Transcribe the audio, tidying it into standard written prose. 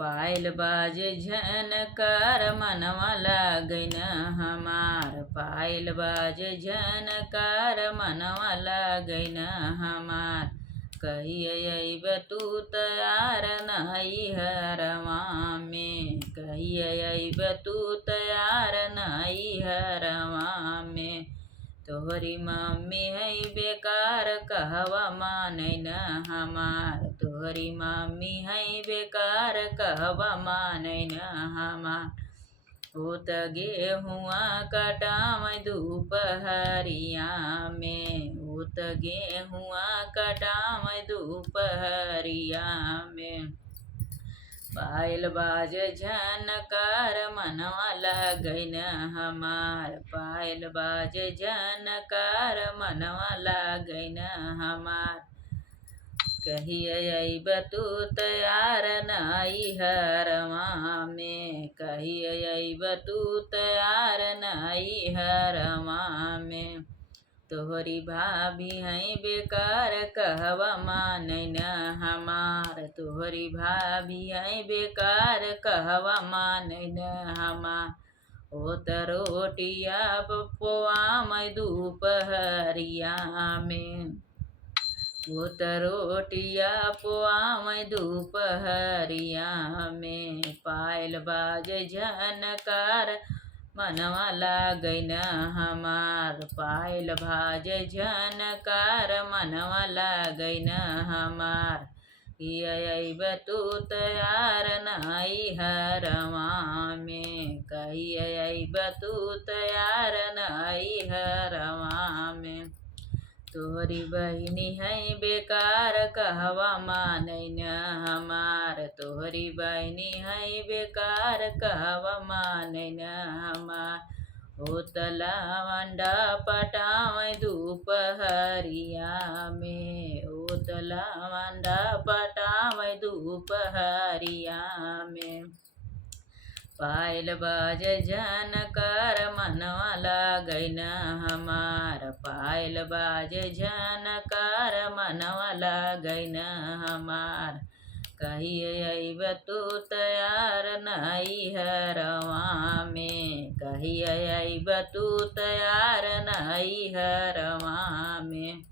पायल बाजे झनकार मनवा लागैन हमार। पायल बाजे झनकार मनवा लागैन हमार। कहिया अइब तू तैयार नैहरवा में। कहिया अइब तू तैयार नैहरवा में। तोहरी मम्मी है बेकार कहवा मानैन हमार। तोहरी मम्मी है बेकार कहवा मानैन हमार। होत गेहुआ कटामै दुपहरिया में। होत गेहुआ कटामै दुपहरिया में। पायल बाजे झनकार मनवा लागैन हमार। पायल बाजे झनकार मनवा लागैन हमार। कहिया अइब तू तैयार नैहरवा में। कहिया अइब तू तैयार नैहरवा में। तोहरी भाभी है बेकार कहवा मानैन हमार। तोहरी भाभी है बेकार कहवा मानैन हमार। होत रोटिया पोआमै दुपहरिया में। होत रोटिया पोआमै दुपहरिया में। पायल बाजे झनकार मनवा लागैन हमार। पायल बाजे झनकार मनवा लागैन हमार। कहिया अइब तू तैयार नैहरवा में। कहिया अइब तू तैयार नैहरवा में। तोहरी बहिनी है बेकार कहवा मानैन हमार। तोहरी बहिनी है बेकार कहवा मानैन हमार। होत लवंडा पटामै दुपहरिया में। होत लवंडा पटामै दुपहरिया में। पायल बाजे झनकार मनवा लागैन हमार। पायल बाजे झनकार मनवा लागैन हमार। कहिया अइब तू तैयार नैहरवा में। कहिया अइब तू तैयार नैहरवा में।